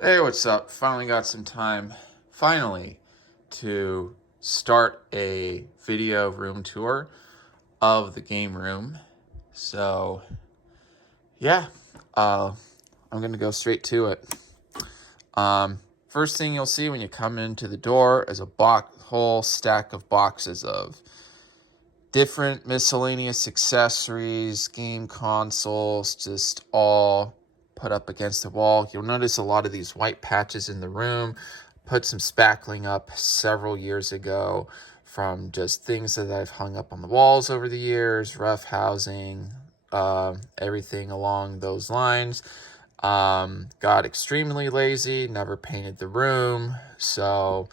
Hey, what's up? Finally got some time, finally, to start a video room tour of the game room. So, yeah, uh, I'm gonna go straight to it. First thing you'll see when you come into the door is a whole stack of boxes of different miscellaneous accessories, game consoles, just all put up against the wall. You'll notice a lot of these white patches in the room. Put some spackling up several years ago from just things that I've hung up on the walls over the years, rough housing, everything along those lines. Got extremely lazy, never painted the room, so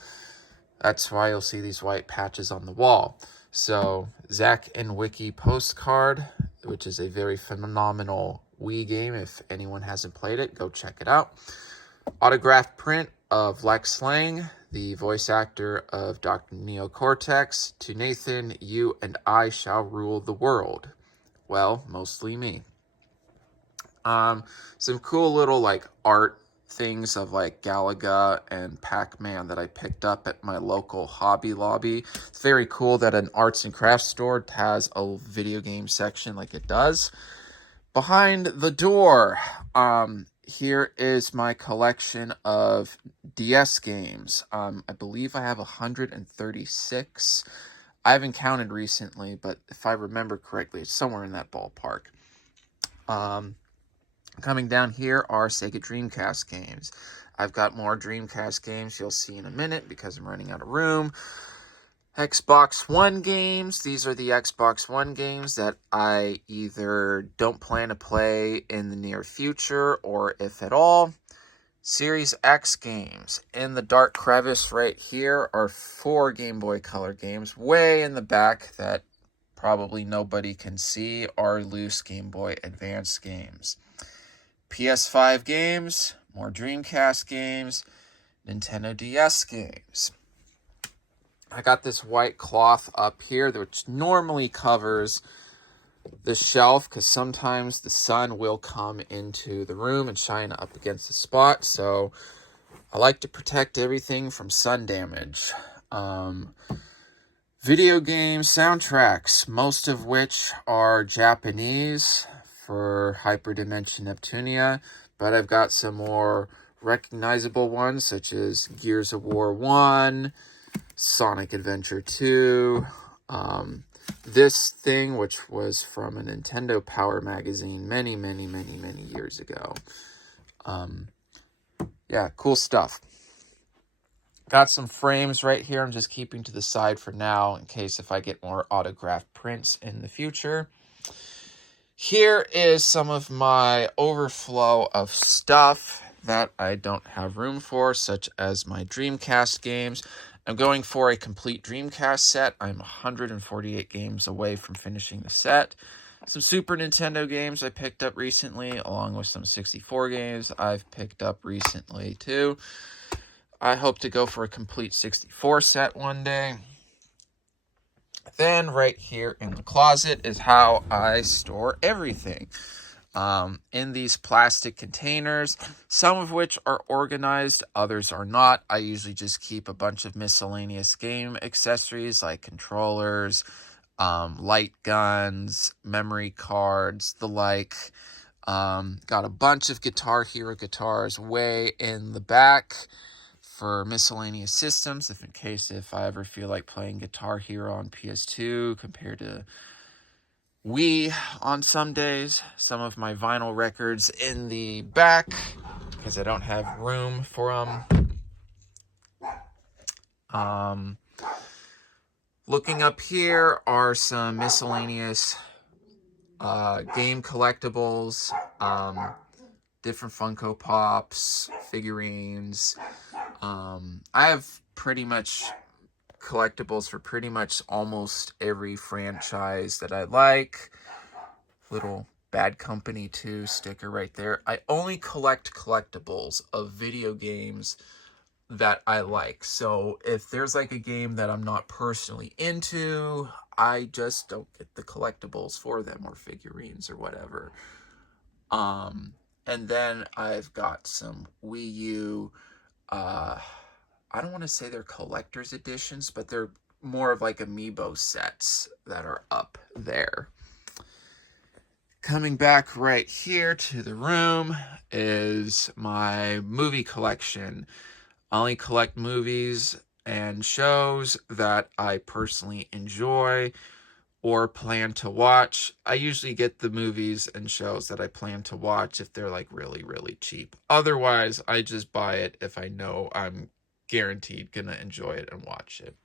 that's why you'll see these white patches on the wall. So, Zack and Wiki Postcard, which is a very phenomenal Wii game. If anyone hasn't played it, go check it out. Autographed print of Lex Lang, the voice actor of Dr. Neo Cortex, to Nathan, you and I shall rule the world. Well, mostly me. Some cool little like art things of like Galaga and Pac-Man that I picked up at my local Hobby Lobby. It's very cool that an arts and crafts store has a video game section like it does. Behind the door, here is my collection of DS games. I believe I have 136. I haven't counted recently, but if I remember correctly, it's somewhere in that ballpark. Coming down here are Sega Dreamcast games. I've got more Dreamcast games you'll see in a minute because I'm running out of room. Xbox One games. These are the Xbox One games that I either don't plan to play in the near future or if at all. Series X games. In the dark crevice right here are 4 Game Boy Color games. Way in the back that probably nobody can see are loose Game Boy Advance games. PS5 games, more Dreamcast games, Nintendo DS games. I got this white cloth up here, which normally covers the shelf because sometimes the sun will come into the room and shine up against the spot. So I like to protect everything from sun damage. Video game soundtracks, most of which are Japanese for Hyperdimension Neptunia, but I've got some more recognizable ones such as Gears of War 1, Sonic Adventure 2, this thing, which was from a Nintendo Power magazine many years ago. Yeah, cool stuff. Got some frames right here I'm just keeping to the side for now in case if I get more autographed prints in the future. Here is some of my overflow of stuff that I don't have room for, such as my Dreamcast games. I'm going for a complete Dreamcast set. I'm 148 games away from finishing the set. Some Super Nintendo games I picked up recently, along with some 64 games I've picked up recently too. I hope to go for a complete 64 set one day. Then right here in the closet is how I store everything. In these plastic containers, some of which are organized, others are not. I usually just keep a bunch of miscellaneous game accessories like controllers, light guns, memory cards, the like. Got a bunch of Guitar Hero guitars way in the back for miscellaneous systems, if I ever feel like playing Guitar Hero on PS2 compared to Wii on some days. Some of my vinyl records in the back because I don't have room for them. Looking up here are some miscellaneous game collectibles, different Funko Pops, figurines. I have pretty much collectibles for pretty much almost every franchise that I like. Little Bad Company 2 sticker right there. I only collect collectibles of video games that I like. So if there's like a game that I'm not personally into, I just don't get the collectibles for them or figurines or whatever. And then I've got some Wii U, I don't want to say they're collector's editions, but they're more of like amiibo sets that are up there. Coming back right here to the room is my movie collection. I only collect movies and shows that I personally enjoy or plan to watch. I usually get the movies and shows that I plan to watch if they're like really, really cheap. Otherwise, I just buy it if I know I'm guaranteed gonna enjoy it and watch it.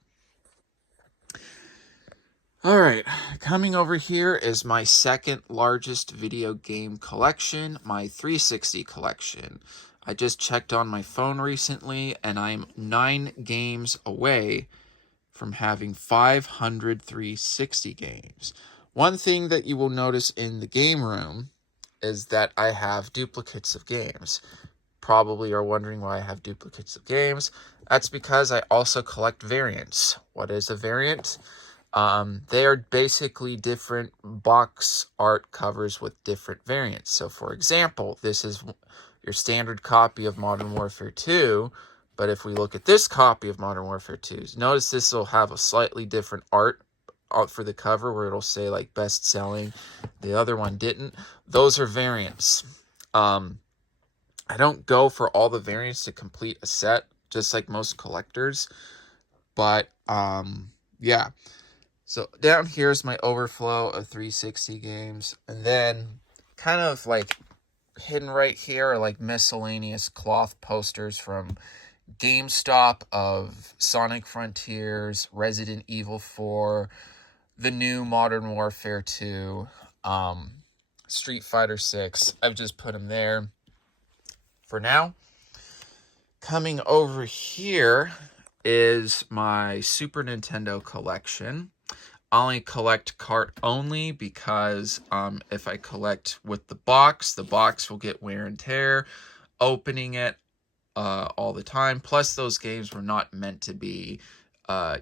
All right, coming over here is my second largest video game collection, my 360 collection. I just checked on my phone recently, and I'm 9 games away from having 500 360 games. One thing that you will notice in the game room is that I have duplicates of games. Probably are wondering why I have duplicates of games. That's because I also collect variants. What is a variant? They are basically different box art covers with different variants. So, for example, this is your standard copy of Modern Warfare 2, but if we look at this copy of Modern Warfare 2, notice this will have a slightly different art for the cover where it'll say like best selling. The other one didn't. Those are variants. I don't go for all the variants to complete a set, just like most collectors, but yeah. So down here is my overflow of 360 games. And then kind of like hidden right here are like miscellaneous cloth posters from GameStop of Sonic Frontiers, Resident Evil 4, the new Modern Warfare 2, Street Fighter 6. I've just put them there for now. Coming over here is my Super Nintendo collection. I only collect cart only because if I collect with the box will get wear and tear. Opening it all the time. Plus, those games were not meant to be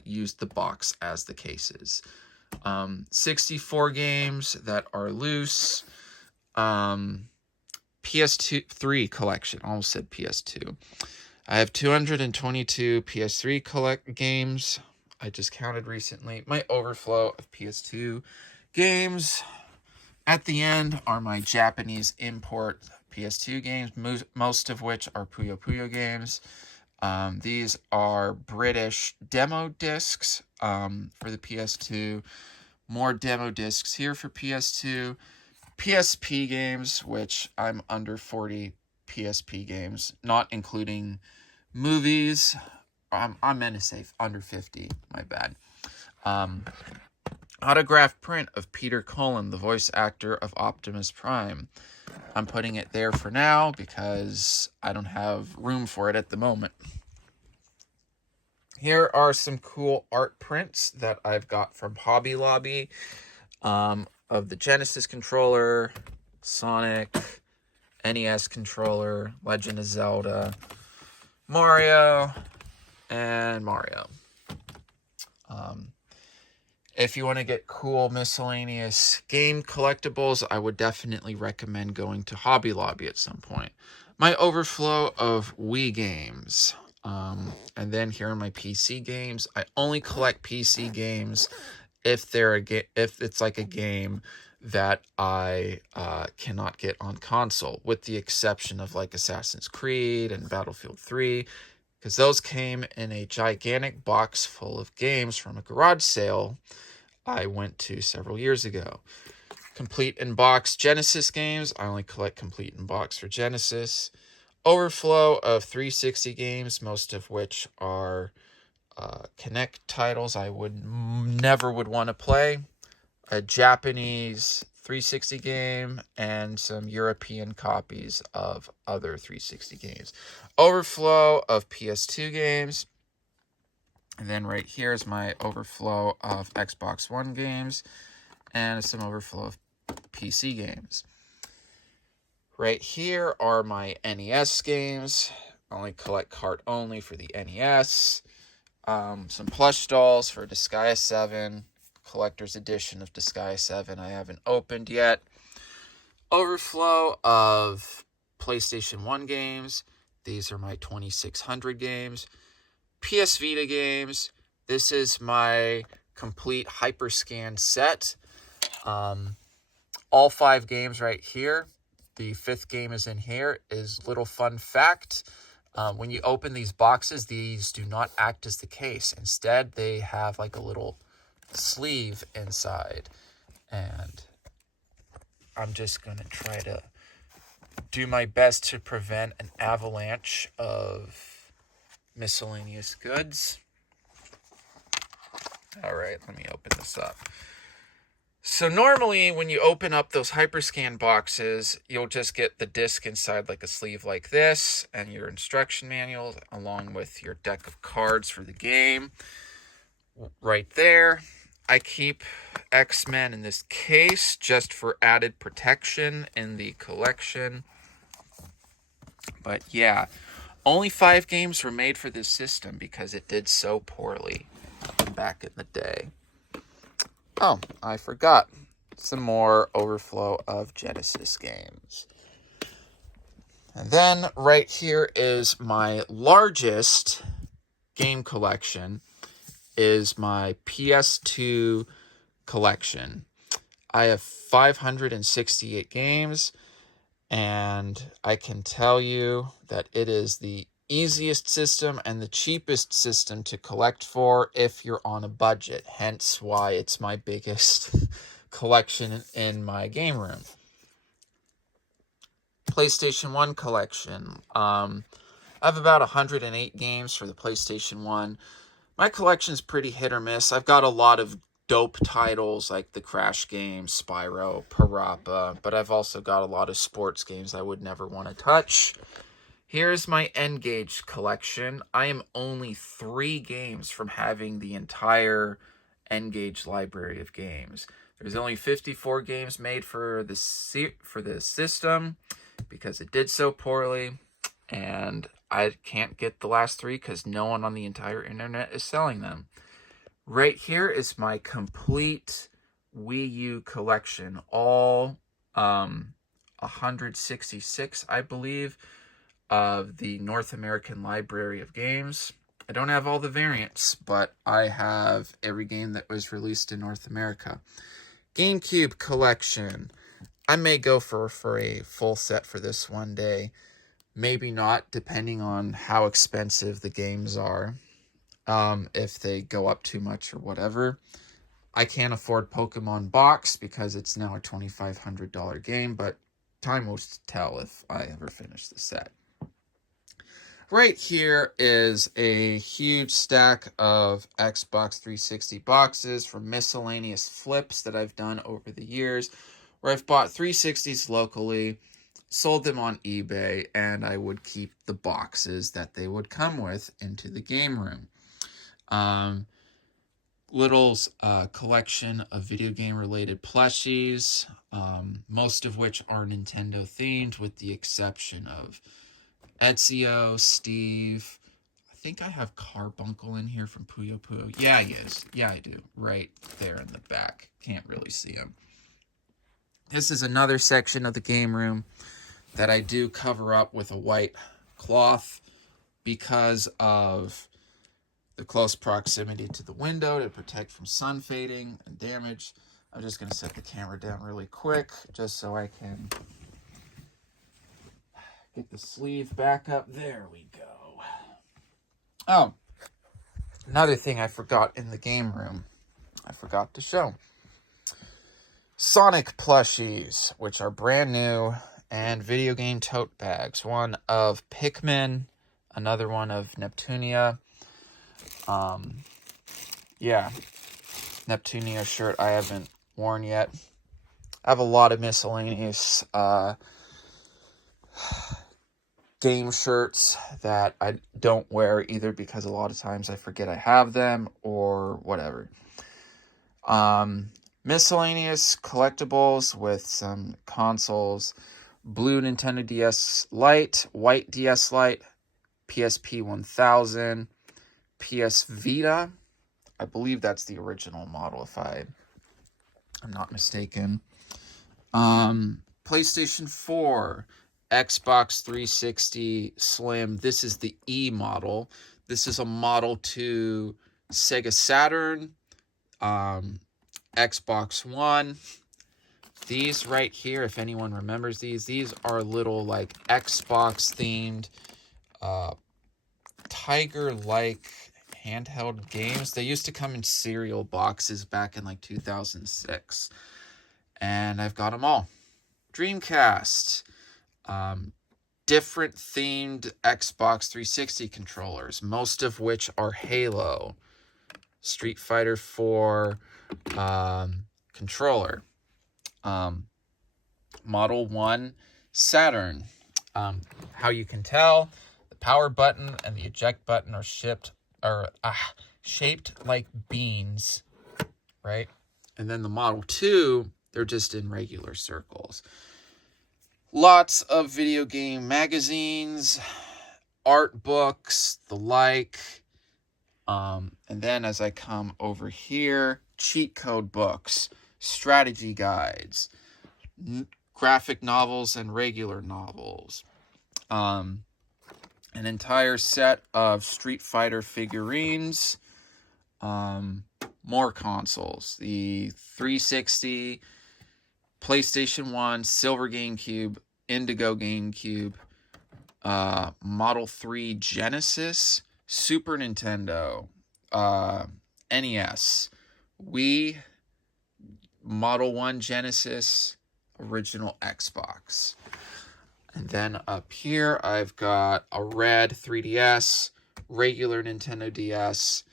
used the box as the cases. 64 games that are loose. PS3 collection. I almost said PS2. I have 222 PS3 games. I just counted recently. My overflow of PS2 games. At the end are my Japanese import PS2 games, most of which are Puyo Puyo games. These are British demo discs for the PS2. More demo discs here for PS2. PSP games, which I'm under 40 PSP games, not including movies. I meant to say under 50, my bad. Autograph print of Peter Cullen, the voice actor of Optimus Prime. I'm putting it there for now because I don't have room for it at the moment. Here are some cool art prints that I've got from Hobby Lobby of the Genesis controller, Sonic, NES controller, Legend of Zelda, Mario, and Mario. If you want to get cool miscellaneous game collectibles, I would definitely recommend going to Hobby Lobby at some point. My overflow of Wii games. And then here are my PC games. I only collect PC games if it's like a game that I cannot get on console, with the exception of like Assassin's Creed and Battlefield 3, because those came in a gigantic box full of games from a garage sale I went to several years ago. Complete in box Genesis games. I only collect complete in box for Genesis. Overflow of 360 games, most of which are Kinect titles I never would want to play. A Japanese 360 game and some European copies of other 360 games. Overflow of PS2 games. And then right here is my overflow of Xbox One games and some overflow of PC games. Right here are my NES games. I only collect cart only for the NES. Some plush dolls for Disgaea 7. Collector's edition of Disgaea 7 I haven't opened yet. Overflow of PlayStation 1 games. These are my 2600 games. PS Vita games. This is my complete Hyperscan set. All 5 games right here. The 5th game is in here. Is little fun fact. When you open these boxes, these do not act as the case. Instead, they have like a little sleeve inside. And I'm just going to try to do my best to prevent an avalanche of miscellaneous goods. All right, let me open this up. So normally when you open up those Hyperscan boxes, you'll just get the disc inside like a sleeve like this and your instruction manual along with your deck of cards for the game right there. I keep X-Men in this case just for added protection in the collection. But yeah, only 5 games were made for this system because it did so poorly back in the day. Oh, I forgot. Some more overflow of Genesis games. And then right here is my largest game collection, is my PS2 collection. I have 568 games, and I can tell you that it is the easiest system and the cheapest system to collect for if you're on a budget, hence why it's my biggest collection in my game room. PlayStation 1 collection. I have about 108 games for the PlayStation 1. My collection's pretty hit or miss. I've got a lot of dope titles like the Crash games, Spyro, Parappa, but I've also got a lot of sports games I would never want to touch. Here's my N-Gage collection. I am only 3 games from having the entire N-Gage library of games. There's only 54 games made for the system because it did so poorly, and I can't get the last 3 because no one on the entire internet is selling them. Right here is my complete Wii U collection, all 166, I believe, of the North American Library of Games. I don't have all the variants, but I have every game that was released in North America. GameCube collection. I may go for a full set for this one day. Maybe not, depending on how expensive the games are. If they go up too much or whatever. I can't afford Pokemon Box because it's now a $2,500 game, but time will tell if I ever finish the set. Right here is a huge stack of Xbox 360 boxes from miscellaneous flips that I've done over the years, where I've bought 360s locally, sold them on eBay, and I would keep the boxes that they would come with into the game room. Little's collection of video game related plushies, most of which are Nintendo themed, with the exception of Ezio, Steve. I think I have Carbuncle in here from Puyo Puyo. Yeah, he is. Yeah, I do. Right there in the back. Can't really see him. This is another section of the game room that I do cover up with a white cloth because of the close proximity to the window to protect from sun fading and damage. I'm just going to set the camera down really quick just so I can get the sleeve back up. There we go. Oh, another thing I forgot in the game room. I forgot to show. Sonic plushies, which are brand new, and video game tote bags. One of Pikmin, another one of Neptunia. Yeah, Neptunia shirt I haven't worn yet. I have a lot of miscellaneous game shirts that I don't wear either because a lot of times I forget I have them or whatever. Miscellaneous collectibles with some consoles. Blue Nintendo DS Lite, white DS Lite, PSP 1000, PS Vita. I believe that's the original model if I'm not mistaken. PlayStation 4, Xbox 360 Slim. This is the E model. This is a Model 2 Sega Saturn, Xbox One. These right here, if anyone remembers these are little like Xbox themed Tiger-like handheld games. They used to come in cereal boxes back in like 2006. And I've got them all. Dreamcast. Different themed Xbox 360 controllers, most of which are Halo. Street Fighter 4 controller. Model 1 Saturn. How you can tell, the power button and the eject button are shaped like beans, right? And then the Model 2, they're just in regular circles. Lots of video game magazines, art books, the like. And then as I come over here, cheat code books, strategy guides, graphic novels and regular novels. An entire set of Street Fighter figurines. More consoles. The 360, PlayStation 1, Silver GameCube, Indigo GameCube, Model 3 Genesis, Super Nintendo, NES, Wii, Model 1 Genesis, original Xbox. And then up here, I've got a red 3DS, regular Nintendo DS,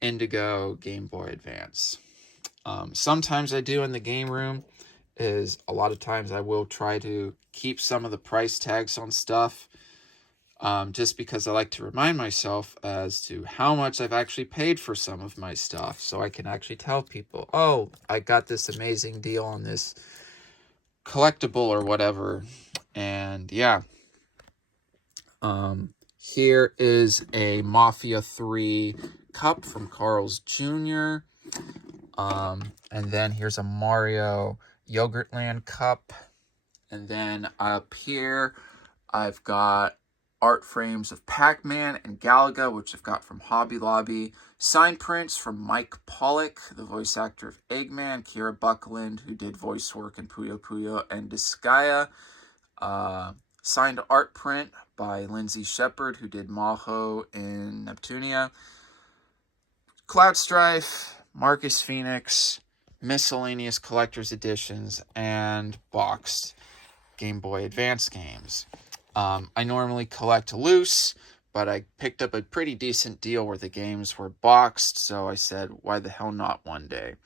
Indigo, Game Boy Advance. Sometimes I do in the game room is a lot of times I will try to keep some of the price tags on stuff, just because I like to remind myself as to how much I've actually paid for some of my stuff, so I can actually tell people, oh, I got this amazing deal on this collectible or whatever. And yeah, here is a Mafia 3 cup from Carl's Jr. And then here's a Mario Yogurtland cup. And then up here, I've got art frames of Pac-Man and Galaga, which I've got from Hobby Lobby. Sign prints from Mike Pollock, the voice actor of Eggman. Kira Buckland, who did voice work in Puyo Puyo and Disgaea. Signed art print by Lindsay Shepard, who did Maho in Neptunia. Cloud Strife, Marcus Phoenix, miscellaneous collector's editions, and boxed Game Boy Advance games. I normally collect loose, but I picked up a pretty decent deal where the games were boxed, so I said, why the hell not one day?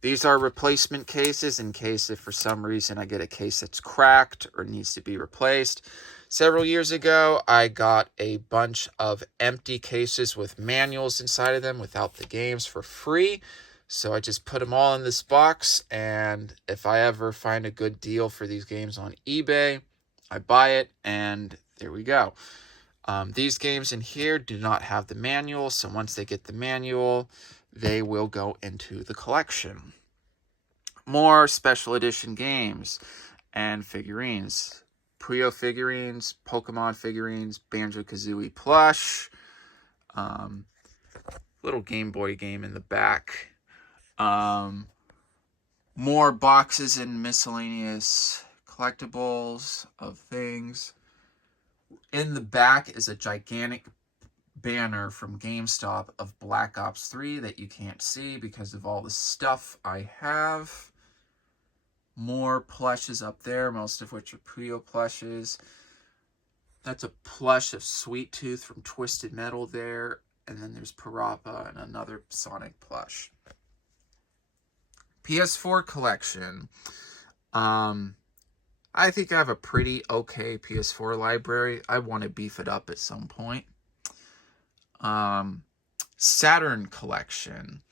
These are replacement cases in case if for some reason I get a case that's cracked or needs to be replaced. Several years ago, I got a bunch of empty cases with manuals inside of them without the games for free. So I just put them all in this box, and if I ever find a good deal for these games on eBay, I buy it, and there we go. These games in here do not have the manual, so once they get the manual, they will go into the collection. More special edition games and figurines. Puyo figurines, Pokemon figurines, Banjo-Kazooie plush, little Game Boy game in the back. More boxes and miscellaneous collectibles of things. In the back is a gigantic banner from GameStop of Black Ops 3 that you can't see because of all the stuff I have. More plushes up there, most of which are Puyo plushes. That's a plush of Sweet Tooth from Twisted Metal there. And then there's Parappa and another Sonic plush. PS4 collection. I think I have a pretty okay PS4 library. I want to beef it up at some point. Saturn collection.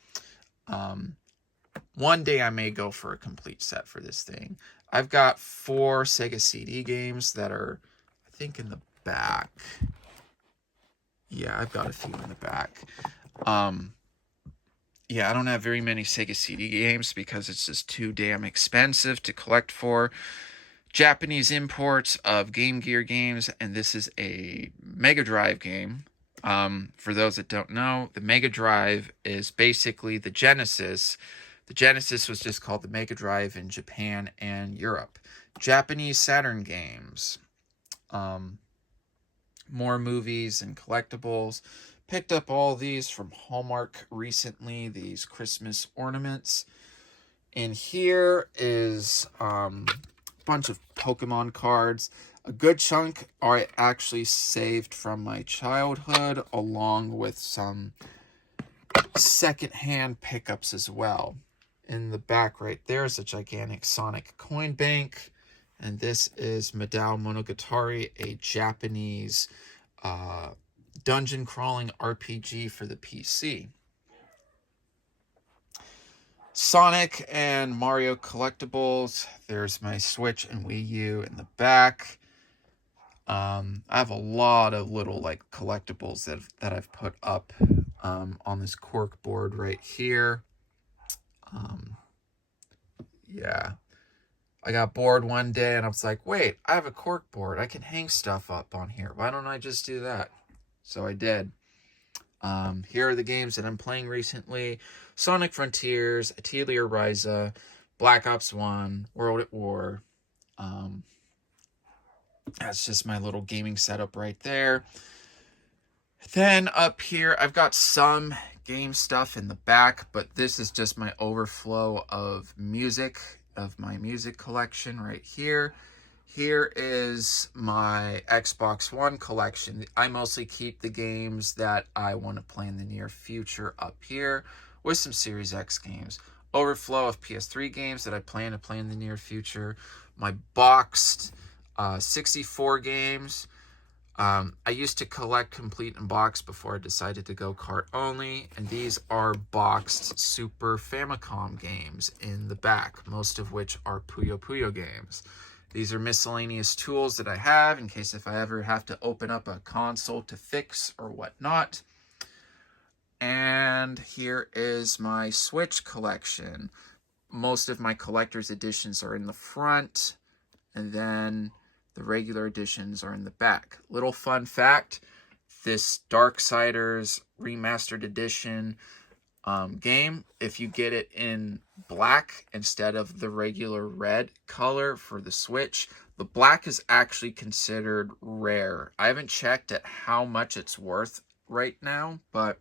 One day I may go for a complete set for this thing. I've got 4 Sega CD games that are, I think, in the back. Yeah, I've got a few in the back. Yeah, I don't have very many Sega CD games because it's just too damn expensive to collect for. Japanese imports of Game Gear games, and this is a Mega Drive game. For those that don't know, the Mega Drive is basically the Genesis. The Genesis was just called the Mega Drive in Japan and Europe. Japanese Saturn games. More movies and collectibles. Picked up all these from Hallmark recently, these Christmas ornaments. And here is a bunch of Pokemon cards. A good chunk I actually saved from my childhood, along with some secondhand pickups as well. In the back right there is a gigantic Sonic coin bank. And this is Madao Monogatari, a Japanese dungeon crawling RPG for the PC. Sonic and Mario collectibles. There's my Switch and Wii U in the back. I have a lot of little like collectibles that I've put up on this cork board right here. Yeah. I got bored one day and I was like, wait, I have a cork board. I can hang stuff up on here. Why don't I just do that? So I did. Here are the games that I'm playing recently. Sonic Frontiers, Atelier Ryza, Black Ops 1, World at War. That's just my little gaming setup right there. Then up here, I've got some game stuff in the back, but this is just my overflow of music, of my music collection right here. Here is my Xbox One collection. I mostly keep the games that I want to play in the near future up here, with some Series X games. Overflow of PS3 games that I plan to play in the near future. My boxed 64 games. I used to collect complete and box before I decided to go cart only, and these are boxed Super Famicom games in the back, most of which are Puyo Puyo games. These are miscellaneous tools that I have in case if I ever have to open up a console to fix or whatnot. And here is my Switch collection. Most of my collector's editions are in the front, and then the regular editions are in the back. Little fun fact, this Darksiders Remastered Edition game, if you get it in black instead of the regular red color for the Switch, the black is actually considered rare. I haven't checked at how much it's worth right now, but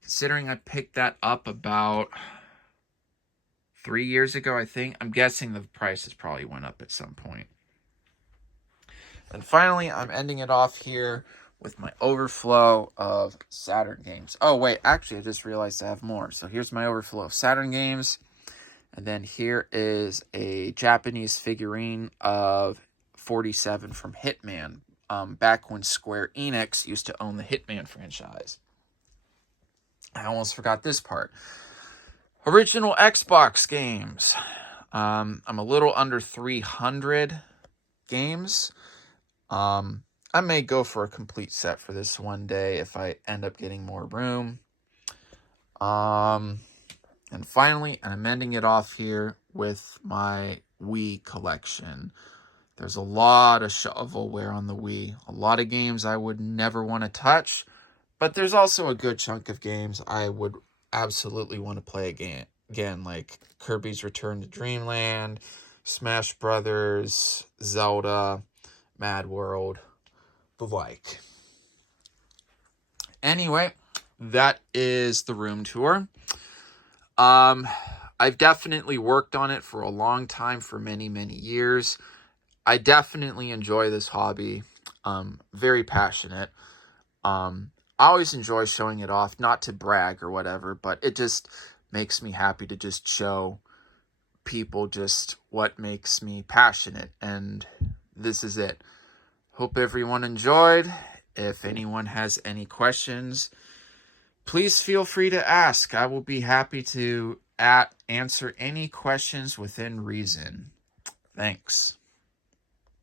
considering I picked that up about 3 years ago, I think, I'm guessing the prices probably went up at some point. And finally, I'm ending it off here with my overflow of Saturn games. Oh, wait, actually, I just realized I have more. So here's my overflow of Saturn games. And then here is a Japanese figurine of 47 from Hitman, back when Square Enix used to own the Hitman franchise. I almost forgot this part. Original Xbox games. I'm a little under 300 games. I may go for a complete set for this one day if I end up getting more room. And finally, I'm ending it off here with my Wii collection. There's a lot of shovelware on the Wii. A lot of games I would never want to touch. But there's also a good chunk of games I would absolutely want to play again, like Kirby's Return to Dreamland, Smash Brothers, Zelda, Mad World, the like. Anyway, that is the room tour. I've definitely worked on it for a long time, for many, many years. I definitely enjoy this hobby. Very passionate. I always enjoy showing it off, not to brag or whatever, but it just makes me happy to just show people just what makes me passionate, and this is it. Hope everyone enjoyed. If anyone has any questions, please feel free to ask. I will be happy to answer any questions within reason. Thanks.